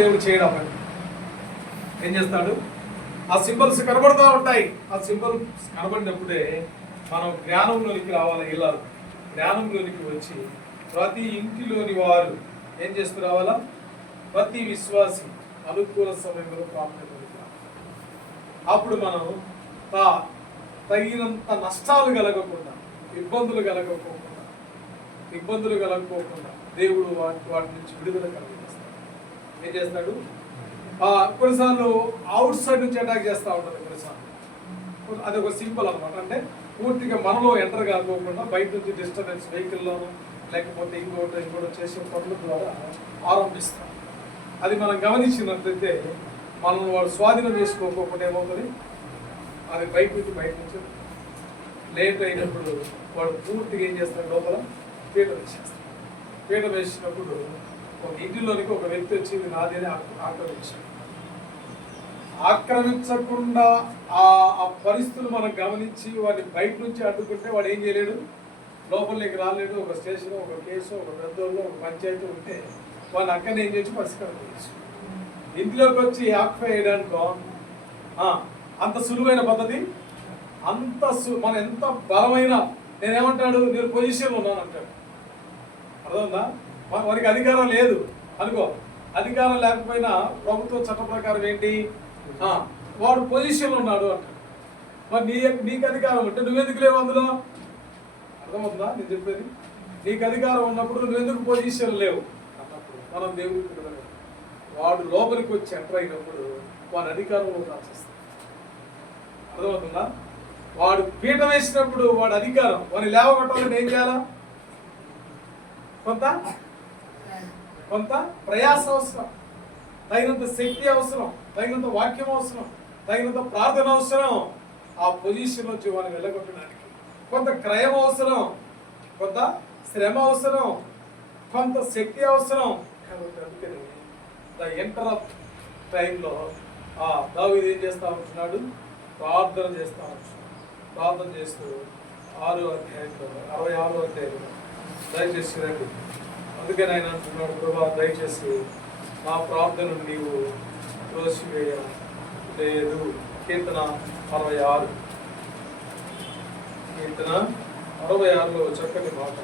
దేవుడు చేయడం ఏం చేస్తాడు? ఆ సింబల్స్ కనబడుతూ ఉంటాయి. ఆ సింబల్స్ కనబడినప్పుడే మనం జ్ఞానంలోనికి రావాలి. ఇలా జ్ఞానంలోనికి వచ్చి ప్రతి ఇంటిలోని వారు ఏం చేస్తూ రావాలా? ప్రతి విశ్వాసి అనుకూల సమయంలో ప్రాముఖ్యత. అప్పుడు మనం తగినంత నష్టాలు కలగకుండా, ఇబ్బందులు కలగకోకుండా దేవుడు వాటి నుంచి విడుదల కలిగిస్తాడు. ఏం చేస్తాడు? కొన్నిసార్లు అవుట్ సైడ్ నుంచి అటాక్ చేస్తూ ఉంటుంది. కొన్నిసార్లు అది ఒక సింపుల్ అనమాట. అంటే పూర్తిగా మనలో ఎంటర్ కాకోకుండా బయట నుంచి డిస్టర్బెన్స్, వెహికల్లోనూ లేకపోతే ఇంకోటి చేసే పనుల ద్వారా ఆరంభిస్తాం. అది మనం గమనించినట్లయితే మనం వాడు స్వాధీనం చేసుకోకపోతే ఏమవుతుంది? అది బయట నుంచి లేట్ అయినప్పుడు వాడు పూర్తిగా ఏం చేస్తాడు? లోపల పీట వేసేస్తాడు. పీట వేసినప్పుడు ఒక ఇంటిలోనికి ఒక వ్యక్తి వచ్చి ఇది నాది అని ఆక్రమించకుండా ఆ పరిస్థితులు మనం గమనించి వాడిని బయట నుంచి అడ్డుకుంటే వాడు ఏం చేయలేడు, లోపలికి రాలేడు. ఒక స్టేషన్, ఒక కేసు, ఒక పెద్దోళ్ళు, ఒక పంచాయతీ ఉంటే వాడిని అక్కడనే ఏం చేయొచ్చు? పరిష్కారం చేయొచ్చు. ఇంట్లోకి వచ్చి ఆక్యుపై చేయడానికో అంత సులువైన పద్ధతి. మనం ఎంత బలమైన, నేనేమంటాడు, నేను పొజిషన్లో ఉన్నాను అంటాడు. అర్థమైందా? వారికి అధికారం లేదు అనుకో. అధికారం లేకపోయినా ప్రభుత్వ చట్ట ప్రకారం ఏంటి? వాడు పొజిషన్లో ఉన్నాడు అంటాడు. మరి నీకు అధికారం ఉంటే నువ్వెందుకు లేవు అందులో? అర్థమవుతుందా నేను చెప్పేది? నీకు అధికారం ఉన్నప్పుడు నువ్వెందుకు పొజిషన్ లేవు అన్నప్పుడు మనం దేవుడికి వాడు లోపలికి వచ్చి ఎంటర్ అయినప్పుడు వాడి అధికారంలో రాసేస్తాడు. అర్థమవుతుందా? వాడు పీట వేసినప్పుడు వాడి అధికారం, వాడిని లేవగొట్టాలని ఏం చేయాలా? కొంత ప్రయాస అవసరం, తగినంత శక్తి అవసరం, తగినంత వాక్యం అవసరం, తగినంత ప్రార్థన అవసరం. ఆ పొజిషన్ నుంచి వాడిని వెళ్ళగొట్టడానికి కొంత క్రయం అవసరం, కొంత శ్రమ అవసరం, కొంత శక్తి అవసరం. కాబట్టి అందుకని ద ఎంటర్ ఆఫ్ టైంలో దావీదు ఏం చేస్తా ఉంటున్నాడు? ప్రార్థన చేస్తూ చేస్తూ 6వ అధ్యాయంలో 66వ అధ్యాయంలో దయచేసి రండి. అందుకని ఆయన అంటున్నాడు, ప్రభా దయచేసి నా ప్రార్థనను నీవు త్రోసివేయలేదు. కీర్తన 66లో చక్కని మాట.